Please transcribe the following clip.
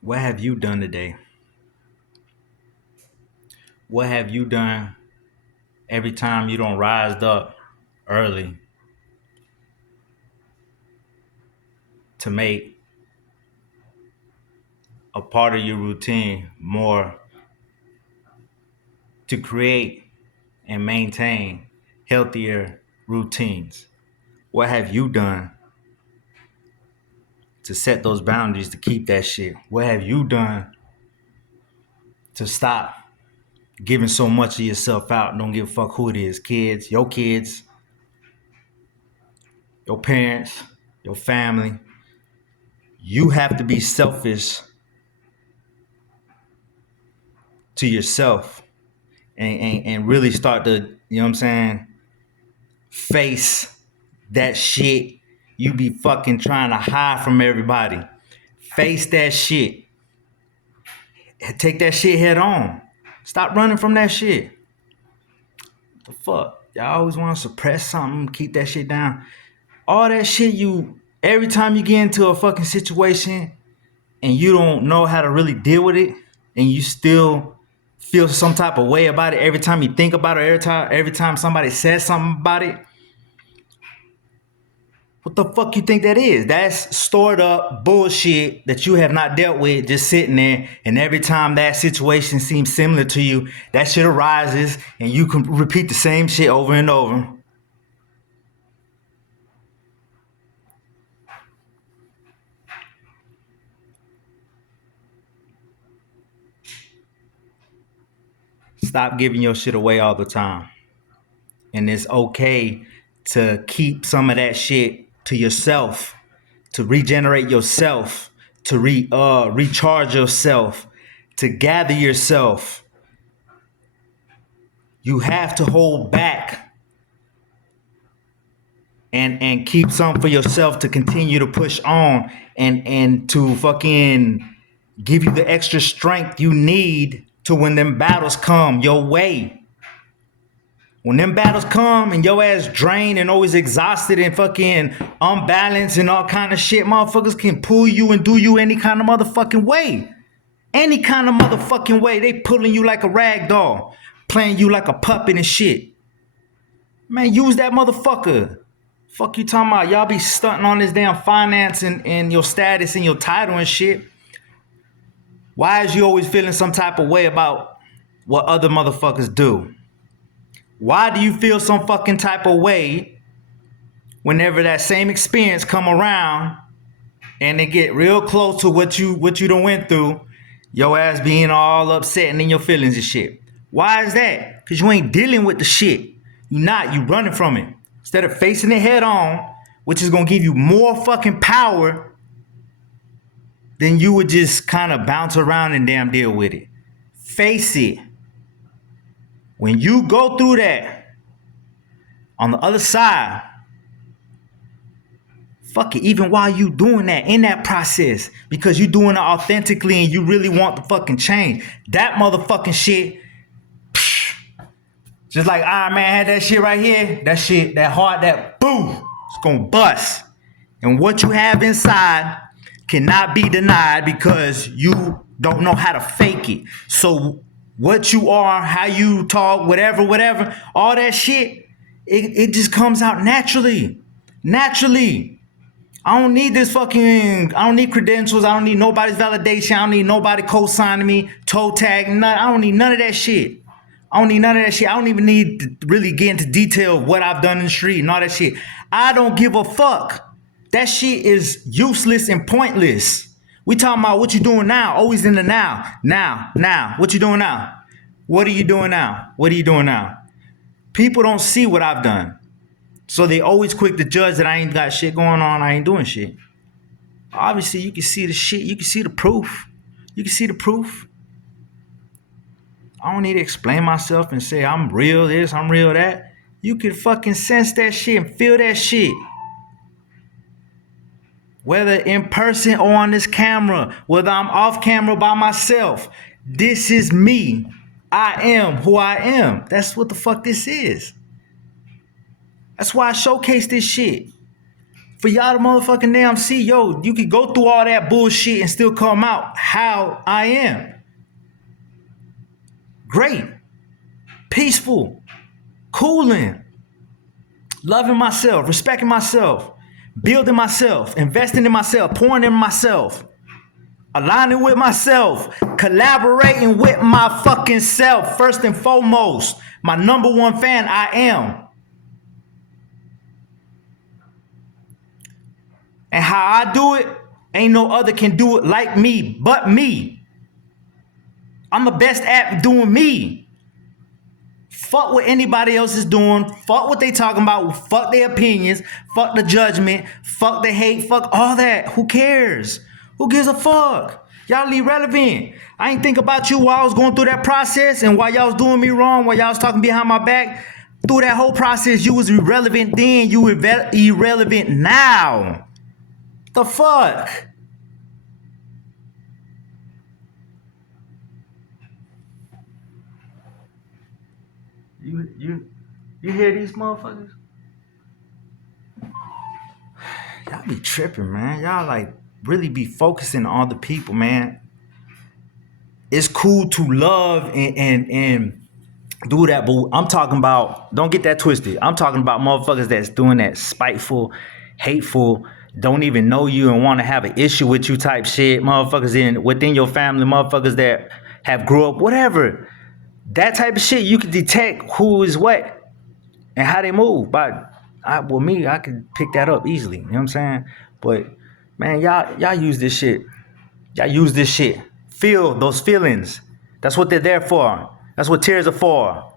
What have you done today? What have you done every time you don't rise up early to make a part of your routine more to create and maintain healthier routines? What have you done to set those boundaries to keep that shit? What have you done to stop giving so much of yourself out? Don't give a fuck who it is. Kids, your parents, your family. You have to be selfish to yourself and really start to, you know what I'm saying, face that shit you be fucking trying to hide from everybody. Face that shit. Take that shit head on. Stop running from that shit. The fuck? Y'all always want to suppress something, keep that shit down. All that shit every time you get into a fucking situation and you don't know how to really deal with it and you still feel some type of way about it every time you think about it, every time somebody says something about it. What the fuck you think that is? That's stored up bullshit that you have not dealt with, just sitting there, and every time that situation seems similar to you, that shit arises and you can repeat the same shit over and over. Stop giving your shit away all the time. And it's okay to keep some of that shit to yourself, to regenerate yourself, to recharge yourself, to gather yourself. You have to hold back and keep some for yourself to continue to push on and to fucking give you the extra strength you need to when them battles come your way. When them battles come and your ass drained and always exhausted and fucking unbalanced and all kind of shit, motherfuckers can pull you and do you any kind of motherfucking way. Any kind of motherfucking way. They pulling you like a rag doll, playing you like a puppet and shit. Man, use that motherfucker. Fuck you talking about? Y'all be stunting on this damn finance and your status and your title and shit. Why is you always feeling some type of way about what other motherfuckers do? Why do you feel some fucking type of way whenever that same experience come around and they get real close to what you done went through, your ass being all upset and in your feelings and shit? Why is that? Because you ain't dealing with the shit. You running from it. Instead of facing it head on, which is gonna give you more fucking power, then you would just kind of bounce around and damn deal with it. Face it. When you go through that, on the other side, fuck it, even while you doing that, in that process, because you doing it authentically and you really want the fucking change, that motherfucking shit, just like Iron Man had that shit right here, that shit, that heart, that boom, it's gonna bust. And what you have inside cannot be denied because you don't know how to fake it. So what you are, how you talk, whatever, all that shit, it just comes out naturally. Naturally. I don't need I don't need credentials. I don't need nobody's validation. I don't need nobody co-signing me, toe tag, none. I don't need none of that shit. I don't need none of that shit. I don't even need to really get into detail of what I've done in the street and all that shit. I don't give a fuck. That shit is useless and pointless. We talking about what you doing now, always in the now. Now. What you doing now? What are you doing now? What are you doing now? People don't see what I've done. So they always quick to judge that I ain't got shit going on, I ain't doing shit. Obviously, you can see the shit. You can see the proof. You can see the proof. I don't need to explain myself and say I'm real this, I'm real that. You can fucking sense that shit and feel that shit. Whether in person or on this camera, whether I'm off camera by myself, this is me. I am who I am. That's what the fuck this is. That's why I showcase this shit. For y'all to motherfucking damn see, yo, you could go through all that bullshit and still come out how I am. Great. Peaceful. Cooling. Loving myself. Respecting myself. Building myself. Investing in myself. Pouring in myself. Aligning with myself. Collaborating with my fucking self. First and foremost. My number one fan, I am. And how I do it, ain't no other can do it like me, but me. I'm the best at doing me. Fuck what anybody else is doing. Fuck what they talking about. Fuck their opinions. Fuck the judgment. Fuck the hate. Fuck all that. Who cares? Who gives a fuck? Y'all irrelevant. I ain't think about you while I was going through that process and while y'all was doing me wrong, while y'all was talking behind my back. Through that whole process, you was irrelevant then. You irrelevant now. The fuck? You hear these motherfuckers? Y'all be tripping, man. Y'all like really be focusing on the people, man. It's cool to love and do that, but I'm talking about, don't get that twisted. I'm talking about motherfuckers that's doing that spiteful, hateful, don't even know you and want to have an issue with you type shit. Motherfuckers within your family, motherfuckers that have grew up, whatever. That type of shit, you can detect who is what and how they move. But with me, I can pick that up easily. You know what I'm saying? But man, y'all use this shit. Y'all use this shit. Feel those feelings. That's what they're there for. That's what tears are for.